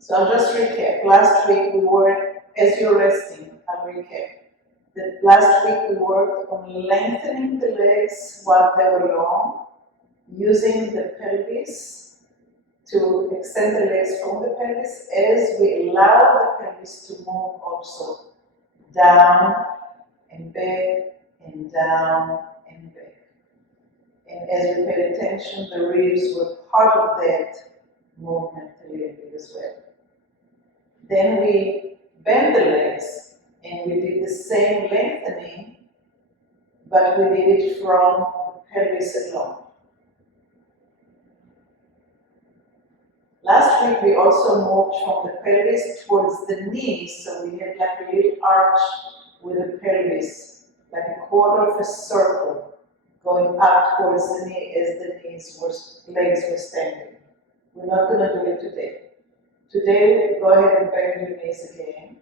So I'll just recap. Last week we worked, as you're resting, I'll recap. That last week we worked on lengthening the legs while they were long, using the pelvis to extend the legs from the pelvis as we allow the pelvis to move also down and back and down and back. And as we paid attention, the ribs were part of that movement a little bit as well. Then we bent the legs and we did the same lengthening, but we did it from the pelvis alone. Last week we also moved from the pelvis towards the knees, so we had like a little arch with the pelvis, like a quarter of a circle going up towards the knee as the legs were standing. We're not going to do it today. Today, go ahead and bend your knees again.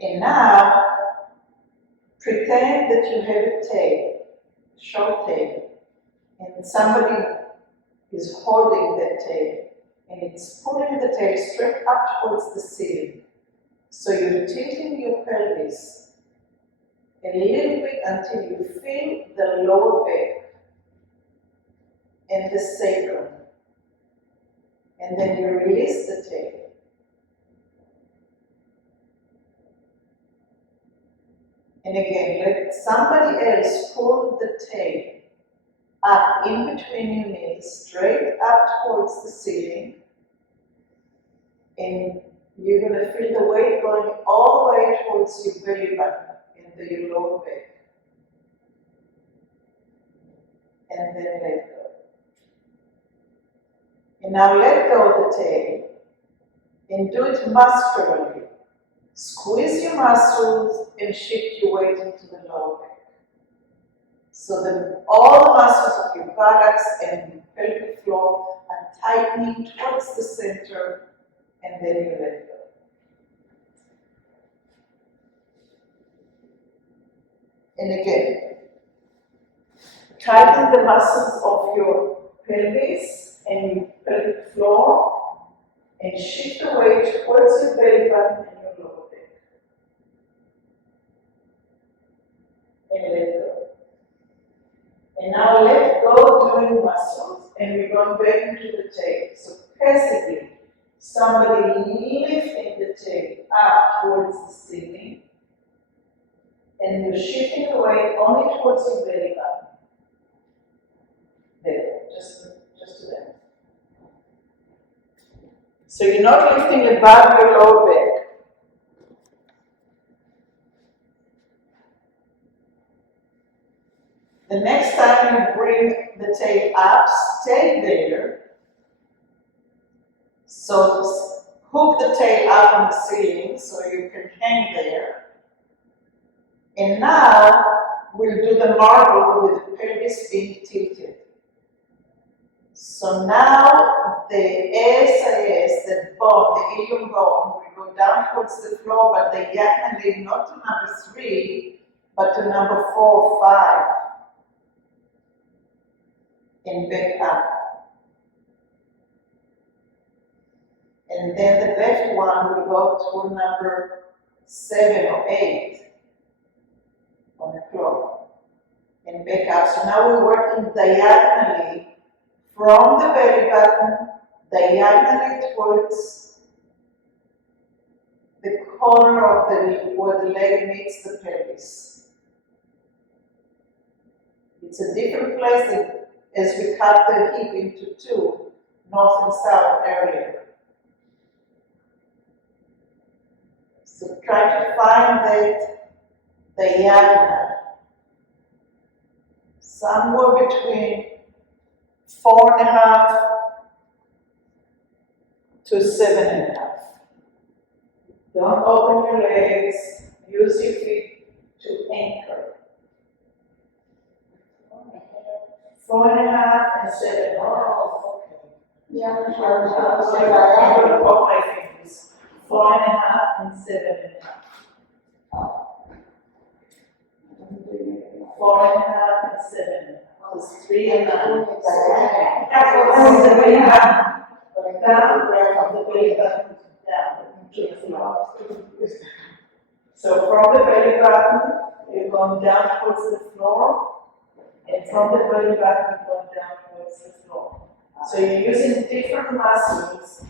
And now, pretend that you have a tail, short tail, and somebody is holding that tail, and it's pulling the tail straight up towards the ceiling. So you're tilting your pelvis a little bit until you feel the lower back and the sacrum. And then you release the tail. And again, let somebody else pull the tail up in between your knees, straight up towards the ceiling. And you're going to feel the weight going all the way towards your belly button into your lower back. And then let go. And now let go of the tail and do it muscularly. Squeeze your muscles and shift your weight into the lower back. So that all the muscles of your buttocks and your pelvic floor are tightening towards the center, and then you let go. And again, tighten the muscles of your pelvis and your pelvic floor and shift the weight towards your belly button and your lower back. And let go. And now let go during muscles, and we're going back into the tail. So passively, somebody lifting the tail up towards the ceiling, and you're shifting the weight only towards your belly button. There, just to that. So you're not lifting above your lower back. The next time you bring the tail up, stay there. So hook the tail up on the ceiling so you can hang there. And now we'll do the marble with the pelvis being tilted. So now the SAS, the bone, the ilium bone, will go down towards the floor, but diagonally not to number 3, but to number 4 or 5. And back up. And then the left one will go to number 7 or 8 on the floor. And back up. So now we're working diagonally from the belly button, diagonally towards the corner of where the leg meets the pelvis. It's a different place as we cut the hip into 2, north and south earlier. So try to find that diagonal, somewhere between 4.5 to 7.5. Don't open your legs, use your feet to anchor. 4.5 and 7.5. Oh, okay. Yeah, I'm going to pop my fingers. 4.5 and 7.5. 4.5 and 7.5. It's 3 and 9. That's what I'm doing. down, right from the belly button down to the floor. So from the belly button, you're going down towards the floor, and from the belly button, you're going down towards the floor. So you're using different muscles.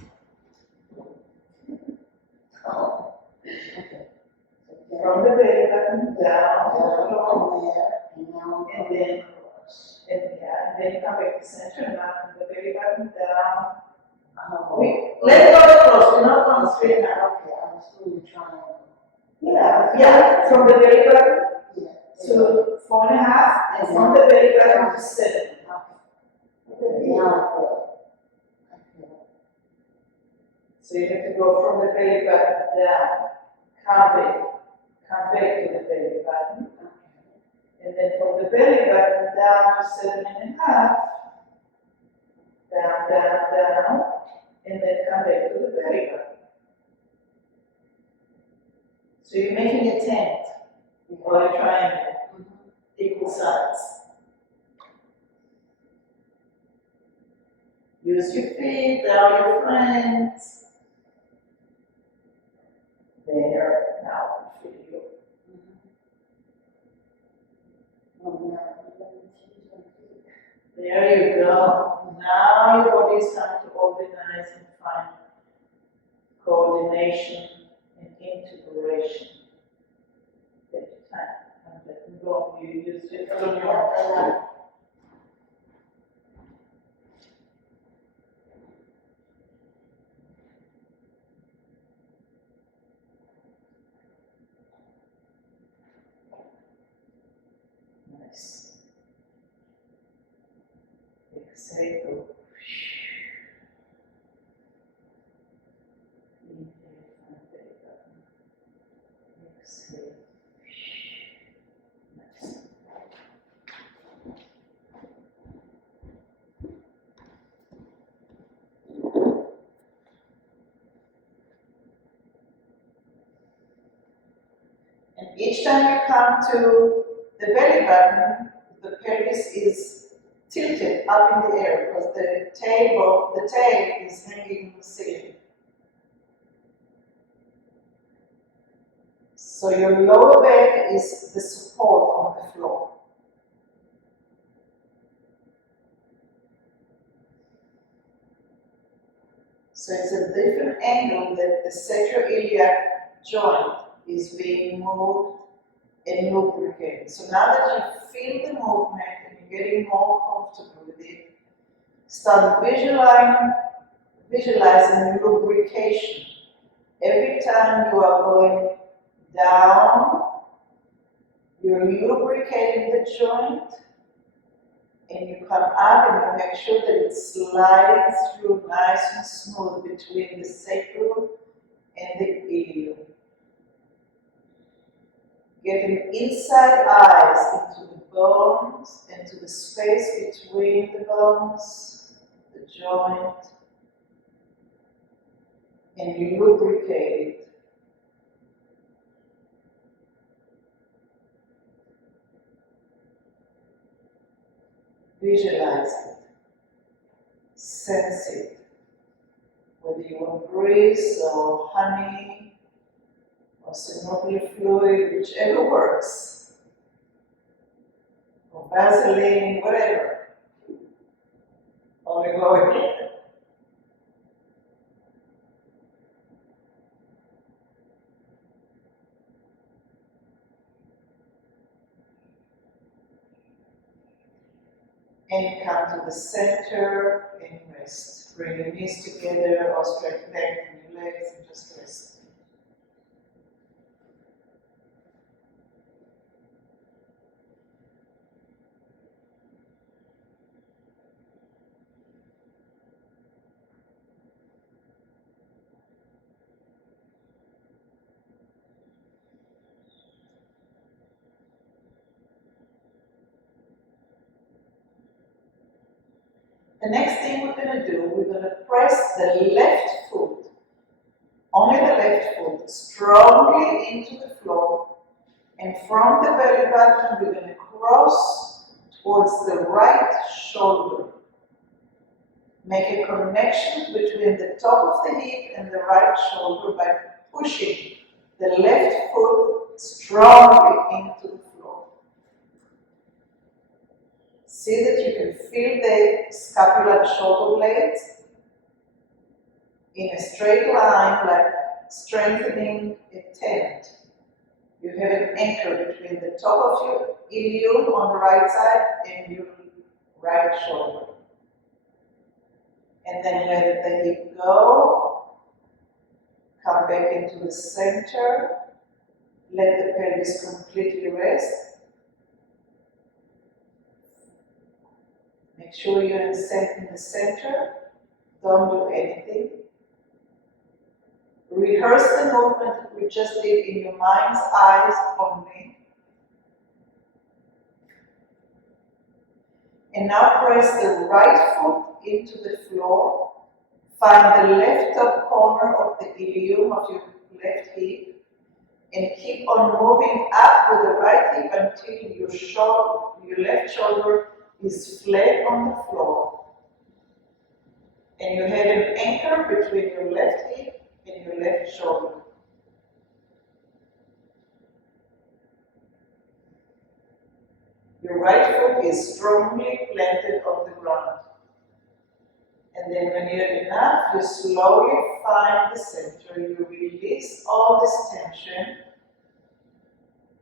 From the belly button down to the floor, and then you come back to center, and now from the belly button down. Let go across, we're not going straight now. Okay, I was really trying. Yeah, from the belly button to 4.5, and from the belly button to 7. Okay. Now I feel it. So you have to go from the belly button down, come back to the belly button, and then from the belly button down to 7.5, down, and then come back to the belly button. So you're making a tent or a triangle, equal sides. Use your feet, tell your friends. There, now for you. There you go. Now your body is time to organize and find coordination and integration. Take your time. And let them go. You use it on your own. Nice. Exhale. Exhale. Nice. And each time you come to the belly button, the pelvis is tilted up in the air because the tail is hanging in the ceiling. So your lower back is the support on the floor. So it's a different angle that the sacroiliac joint is being moved and lubricated. So now that you feel the movement and you're getting more comfortable with it, start visualizing lubrication. Every time you are going down, you're lubricating the joint, and you come up and you make sure that it's sliding through nice and smooth between the sacrum and the ilium. Getting inside eyes into the bones, into the space between the bones, the joint, and you lubricate it. Visualize it, sense it, whether you want grease or honey or synovial fluid, whichever works, or Vaseline, whatever, olive oil. And come to the center and rest. Bring your knees together or straight back from your legs and just rest. The next thing we're going to do, we're going to press the left foot, only the left foot, strongly into the floor, and from the belly button we're going to cross towards the right shoulder. Make a connection between the top of the hip and the right shoulder by pushing the left foot strongly into the floor. See that you can feel the scapula, the shoulder blades, in a straight line, like strengthening a tent. You have an anchor between the top of your ilium on the right side and your right shoulder. And then let the hip go. Come back into the center. Let the pelvis completely rest. Make sure you're in the center. Don't do anything. Rehearse the movement we just did in your mind's eyes only. And now press the right foot into the floor. Find the left top corner of the ilium of your left hip and keep on moving up with the right hip until your left shoulder is flat on the floor. And you have an anchor between your left hip and your left shoulder. Your right foot is strongly planted on the ground. And then when you're enough, you slowly find the center. You release all this tension.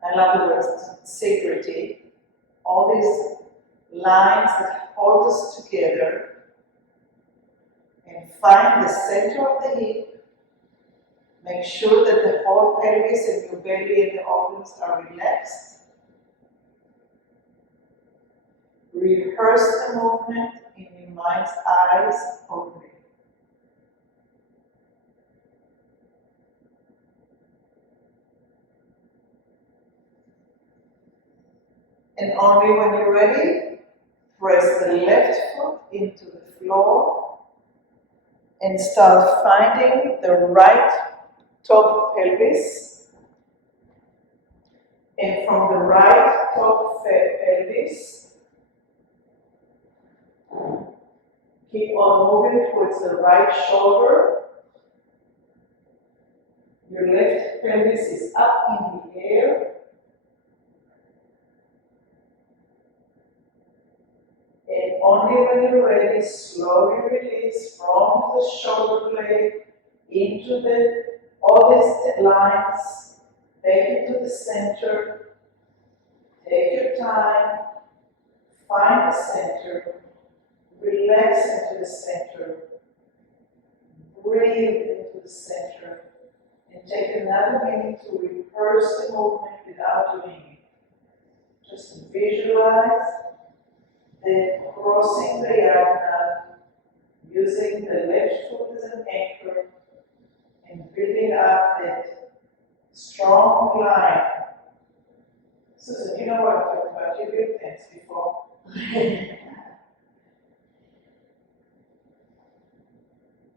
I love the word sacredity. All these lines that hold us together. And find the center of the hip. Make sure that the whole pelvis and your belly and the organs are relaxed. Rehearse the movement in your mind's eyes only. And only when you're ready, press the left foot into the floor and start finding the right top pelvis. And from the right top pelvis, keep on moving towards the right shoulder. Your left pelvis is up in the air. And only when you're ready, slowly release from the shoulder blade into all these lines, back into the center. Take your time, find the center, relax into the center, breathe into the center, and take another minute to rehearse the movement without doing it. Just visualize the crossing the diagonal, using the left foot as an anchor, and building up that strong line. Susan, you know what I'm talking about. You've built tents before.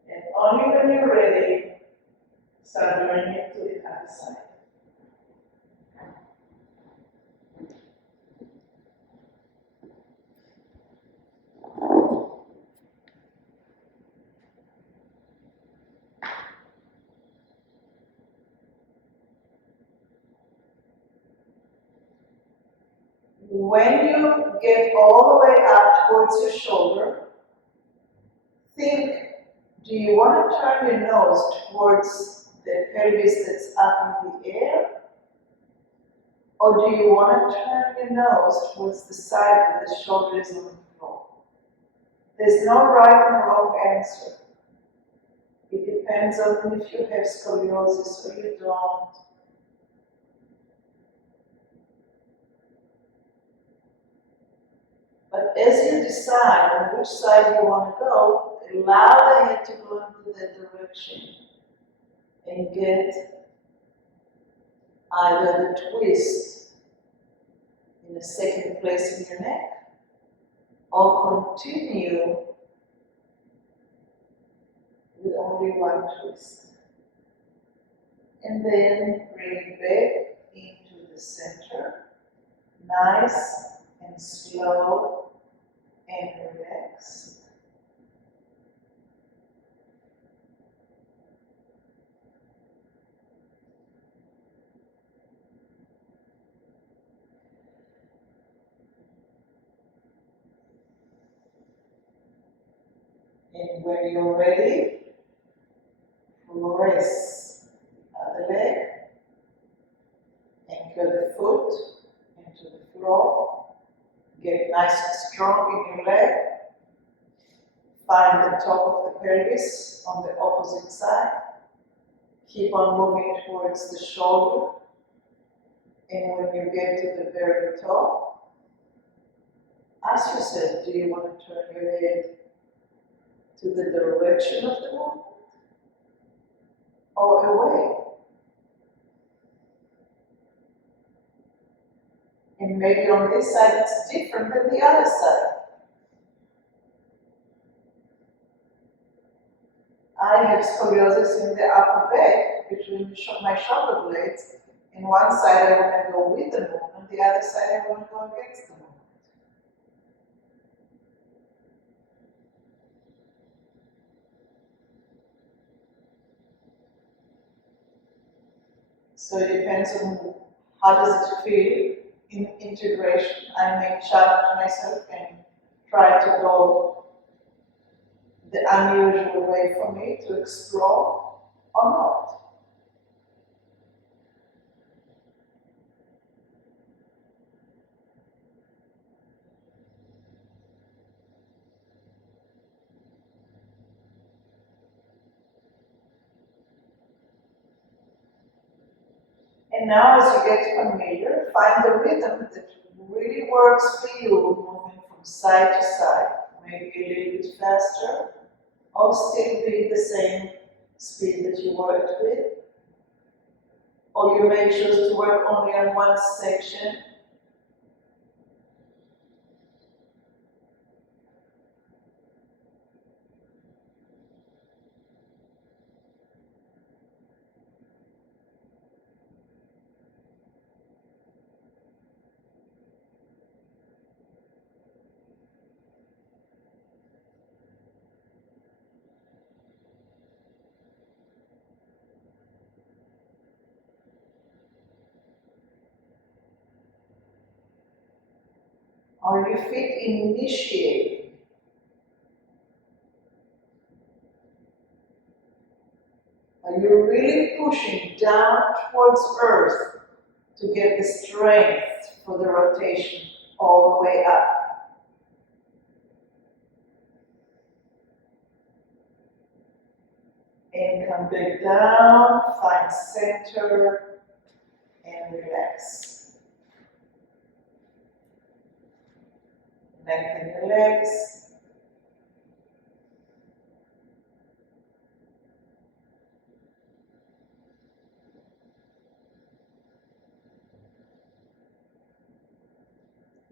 And only when you're ready, start doing it to the other side. When you get all the way up towards your shoulder, think, do you want to turn your nose towards the pelvis that's up in the air? Or do you want to turn your nose towards the side that the shoulder is on the floor? There's no right and wrong answer. It depends on if you have scoliosis or you don't. But as you decide on which side you want to go, allow the head to go into that direction and get either the twist in the second place in your neck or continue with only one twist. And then bring it back into the center, nice and slow and relaxed. And when you're ready, press the leg, anchor the foot into the floor, get nice and strong in your leg, find the top of the pelvis on the opposite side, keep on moving towards the shoulder, and when you get to the very top, ask yourself, do you want to turn your head to the direction of the movement or away? And maybe on this side it's different than the other side. I have scoliosis in the upper back between my shoulder blades. In one side I want to go with the movement, the other side I want to go against the movement. So it depends on how does it feel in integration. I may challenge myself and try to go the unusual way for me to explore or not. And now as you get familiar, find the rhythm that really works for you, moving from side to side. Maybe a little bit faster, or still be the same speed that you worked with. Or you may choose to work only on one section. Are your feet initiating? Are you really pushing down towards earth to get the strength for the rotation all the way up? And come back down, find center, and relax. Lengthen your legs.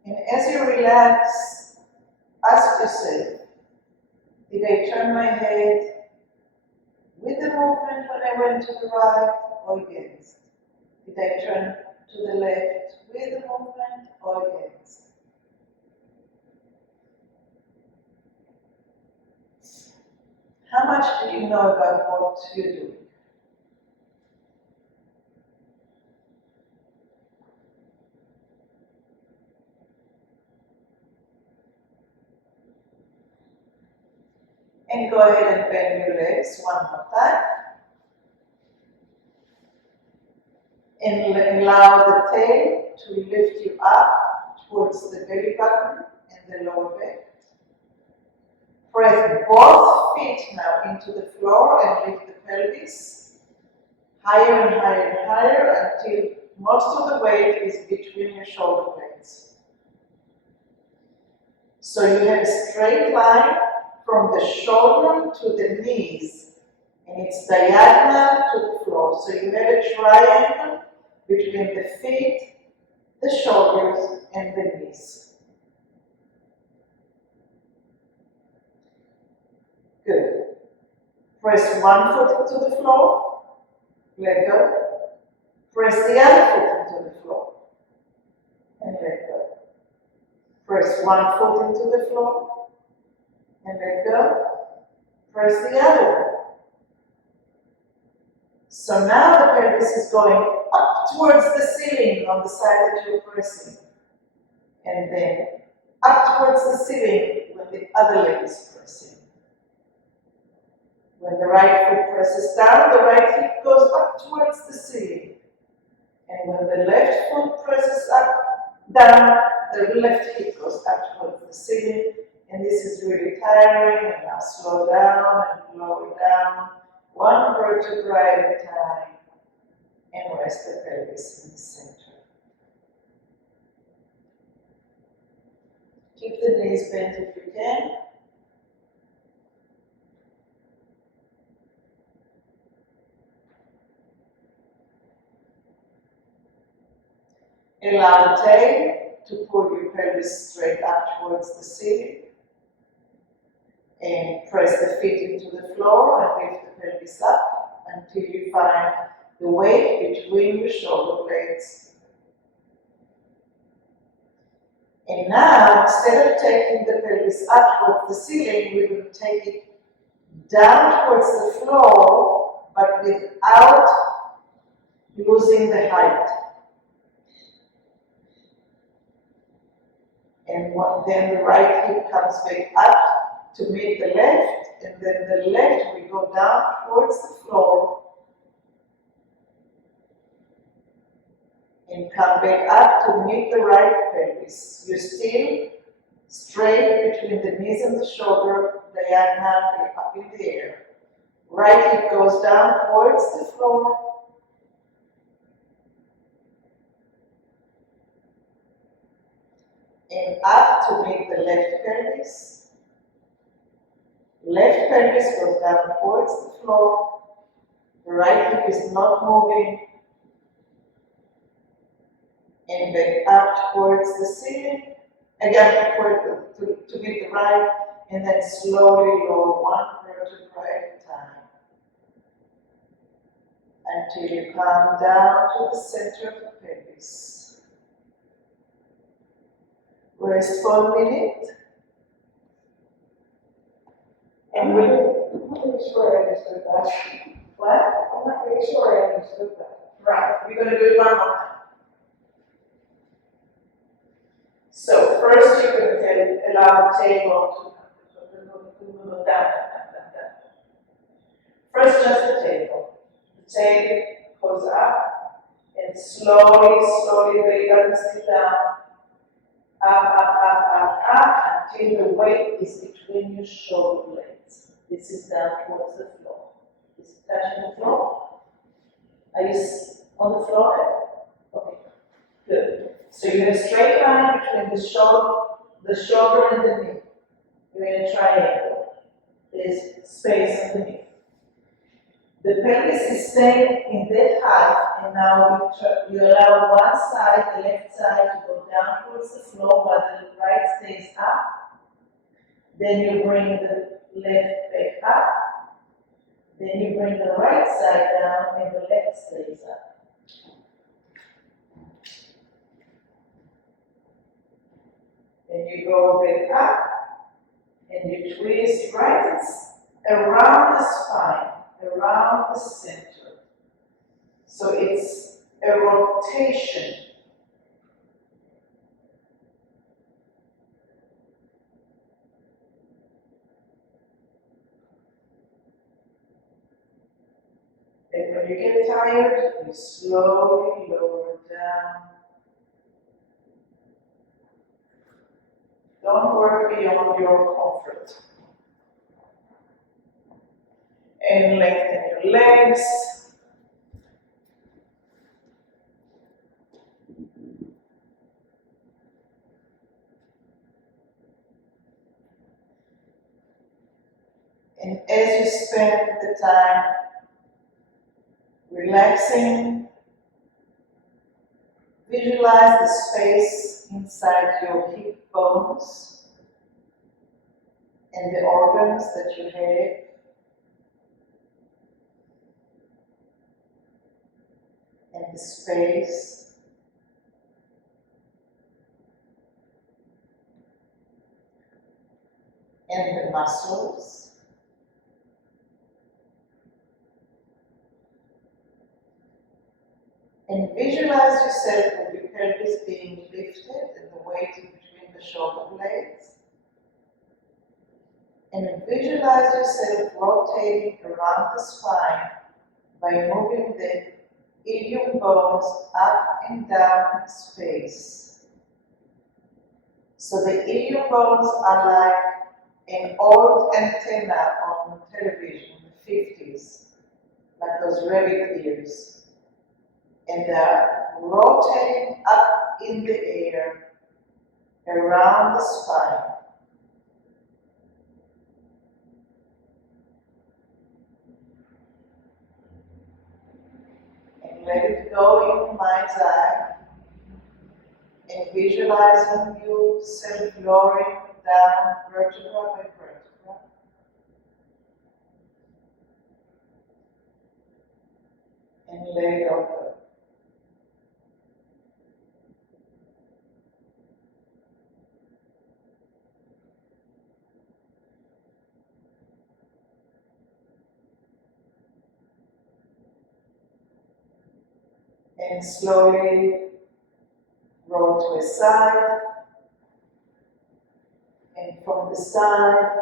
And as you relax, ask yourself, did I turn my head with the movement when I went to the right or against? Did I turn to the left with the movement or against? How much do you know about what you're doing? And go ahead and bend your legs one more time. And allow the tail to lift you up towards the belly button and the lower back. Press both feet now into the floor and lift the pelvis higher and higher and higher until most of the weight is between your shoulder blades. So you have a straight line from the shoulder to the knees, and it's diagonal to the floor. So you have a triangle between the feet, the shoulders, and the knees. Good. Press one foot into the floor, let go. Press the other foot into the floor, and let go. Press one foot into the floor, and let go. Press the other one. So now the pelvis is going up towards the ceiling on the side that you're pressing. And then up towards the ceiling when the other leg is pressing. When the right foot presses down, the right hip goes up towards the ceiling. And when the left foot presses down, the left hip goes up towards the ceiling. And this is really tiring. And now slow down and lower down, one vertebra at a time, and rest the pelvis in the center. Keep the knees bent if you can. Allow the tail to pull your pelvis straight up towards the ceiling. And press the feet into the floor and lift the pelvis up until you find the weight between your shoulder blades. And now, instead of taking the pelvis up towards the ceiling, we will take it down towards the floor, but without losing the height. And then the right hip comes back up to meet the left, and then the left will go down towards the floor and come back up to meet the right pelvis. You're still straight between the knees and the shoulder, diagonally up in the air. Right hip goes down towards the floor. And up to meet the left pelvis. Left pelvis goes down towards the floor. The right hip is not moving. And back up towards the ceiling. Again, to meet the right. And then slowly lower one vertebra at a time. Until you come down to the center of the pelvis. Rest for a minute. And I'm not really sure I understood that. what? I'm not really sure I understood that. Right, we're going to do it one more time. So first you're going to allow the tail to go down. First just the tail. The tail goes up and slowly back up and sit down. Up, until the weight is between your shoulder blades. This is down towards the floor. Is it touching the floor? Are you on the floor? Okay, good. So you're in a straight line between the shoulder and the knee. You're in a triangle. There's space underneath. The pelvis is staying in that height, and now you allow one side, the left side, to go down towards the floor while the right stays up. Then you bring the left back up. Then you bring the right side down, and the left stays up. Then you go back up, and you twist right around the spine. Around the center. So it's a rotation. And when you get tired, you slowly lower down. Don't work beyond your comfort. And lengthen your legs. And as you spend the time relaxing, visualize the space inside your hip bones and the organs that you have. And the space. And the muscles. And visualize yourself with your pelvis being lifted and the weight in between the shoulder blades. And visualize yourself rotating around the spine by moving the ilium bones up and down in space. So the ilium bones are like an old antenna on television in the 50s, like those rabbit ears. And they're rotating up in the air around the spine. And let it go in your mind's eye. And visualizing yourself lowering down vertebra by vertebra. And let it all go. And slowly roll to a side, and from the side,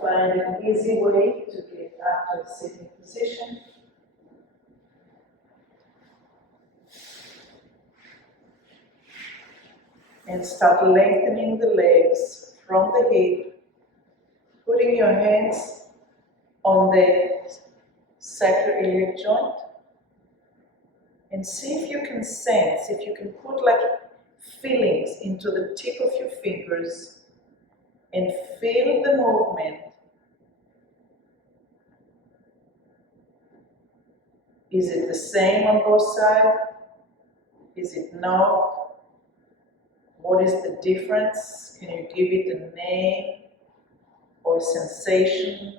find an easy way to get up to a sitting position. And start lengthening the legs from the hip, putting your hands on the sacroiliac joint. And see if you can sense, if you can put like feelings into the tip of your fingers and feel the movement. Is it the same on both sides? Is it not? What is the difference? Can you give it a name or a sensation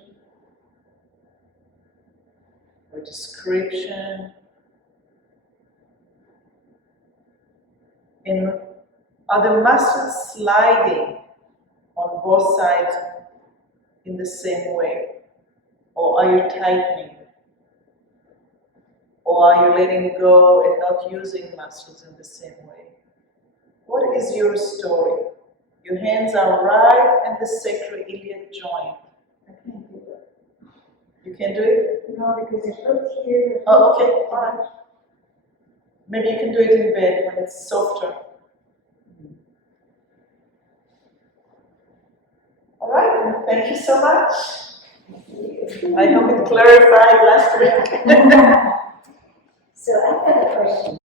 or a description? And are the muscles sliding on both sides in the same way? Or are you tightening? Or are you letting go and not using muscles in the same way? What is your story? Your hands are right at the sacroiliac joint. I can't do it. You can do it? No, because it hurts here. Oh, okay, all right. Maybe you can do it in bed when it's softer. All right, then thank you so much. I hope it clarified last week. So I have a question.